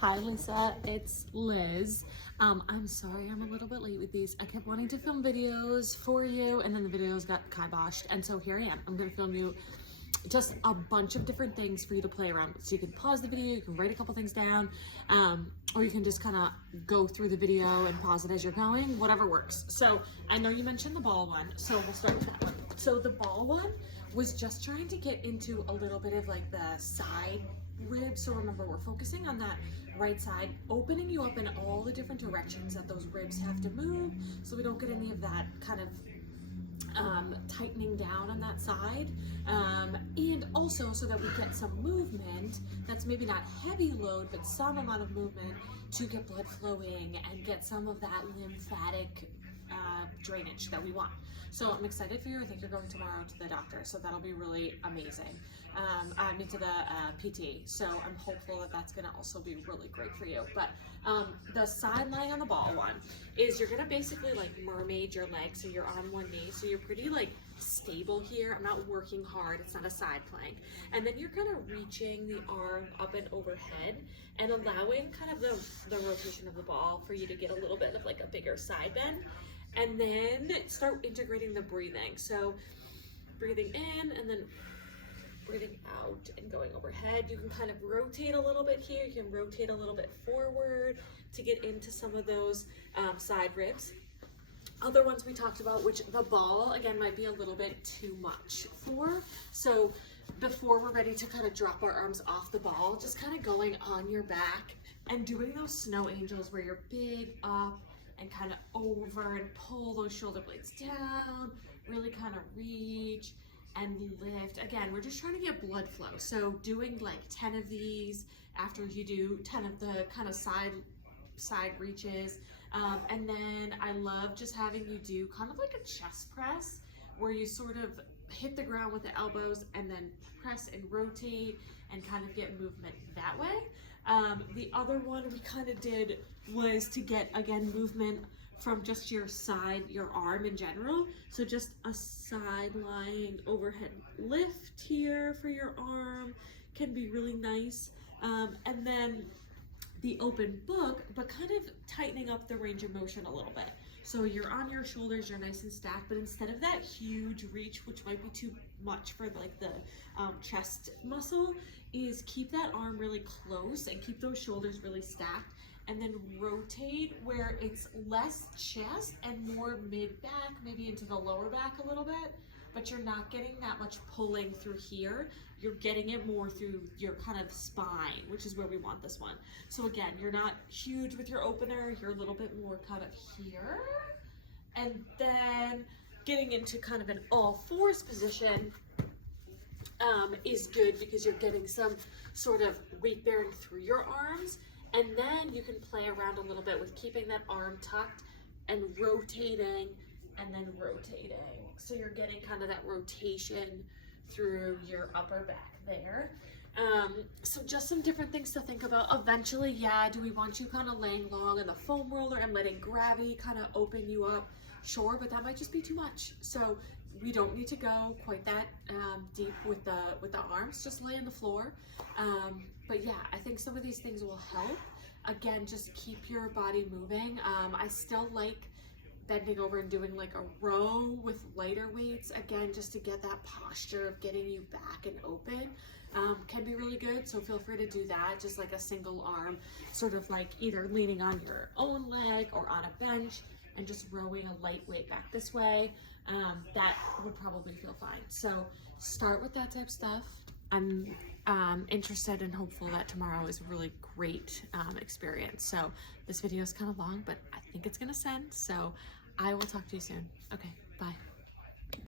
Hi Lisa, it's Liz. I'm sorry I'm a little bit late with these. I kept wanting to film videos for you and then the videos got kiboshed, and so here I am. I'm gonna film you just a bunch of different things for you to play around with. So you can pause the video, you can write a couple things down, or you can just kind of go through the video and pause it as you're going, whatever works. So I know you mentioned the ball one, so we'll start with that one. So the ball one was just trying to get into a little bit of like the side ribs. So remember, we're focusing on that right side, opening you up in all the different directions that those ribs have to move, so we don't get any of that kind of tightening down on that side, and also so that we get some movement that's maybe not heavy load but some amount of movement to get blood flowing and get some of that lymphatic drainage that we want. So I'm excited for you. I think you're going tomorrow to the doctor, so that'll be really amazing. I'm into the PT, so I'm hopeful that that's gonna also be really great for you. But the side lying on the ball one is you're gonna basically like mermaid your legs, so you're on one knee, so you're pretty like stable here. I'm not working hard, it's not a side plank. And then you're kind of reaching the arm up and overhead and allowing kind of the rotation of the ball for you to get a little bit of like a bigger side bend. And then start integrating the breathing. So breathing in and then breathing out and going overhead. You can kind of rotate a little bit here. You can rotate a little bit forward to get into some of those side ribs. Other ones we talked about, which the ball, again, might be a little bit too much for. So before we're ready to kind of drop our arms off the ball, just kind of going on your back and doing those snow angels where you're big up and kind of over and pull those shoulder blades down, really kind of reach and lift. Again, we're just trying to get blood flow. So doing like 10 of these after you do 10 of the kind of side reaches. And then I love just having you do kind of like a chest press where you sort of hit the ground with the elbows and then press and rotate and kind of get movement that way. The other one we kind of did was to get, again, movement from just your side, your arm in general. So just a side lying overhead lift here for your arm can be really nice. And then the open book, but kind of tightening up the range of motion a little bit. So you're on your shoulders, you're nice and stacked, but instead of that huge reach, which might be too much for like the chest muscle, is keep that arm really close and keep those shoulders really stacked, and then rotate where it's less chest and more mid-back, maybe into the lower back a little bit, but you're not getting that much pulling through here. You're getting it more through your kind of spine, which is where we want this one. So again, you're not huge with your opener, you're a little bit more kind of here. And then getting into kind of an all fours position is good because you're getting some sort of weight bearing through your arms. And then you can play around a little bit with keeping that arm tucked and rotating and then rotating. So you're getting kind of that rotation through your upper back there. So just some different things to think about. Eventually, yeah, do we want you kind of laying long in the foam roller and letting gravity kind of open you up? Sure, but that might just be too much. So we don't need to go quite that deep with the arms. Just lay on the floor. But yeah, I think some of these things will help. Again, just keep your body moving. I still like bending over and doing like a row with lighter weights, again, just to get that posture of getting you back and open, can be really good. So feel free to do that, just like a single arm, sort of like either leaning on your own leg or on a bench and just rowing a light weight back this way. That would probably feel fine. So start with that type of stuff. I'm interested and hopeful that tomorrow is a really great experience. So this video is kind of long, but I think it's gonna send. So I will talk to you soon. Okay, bye.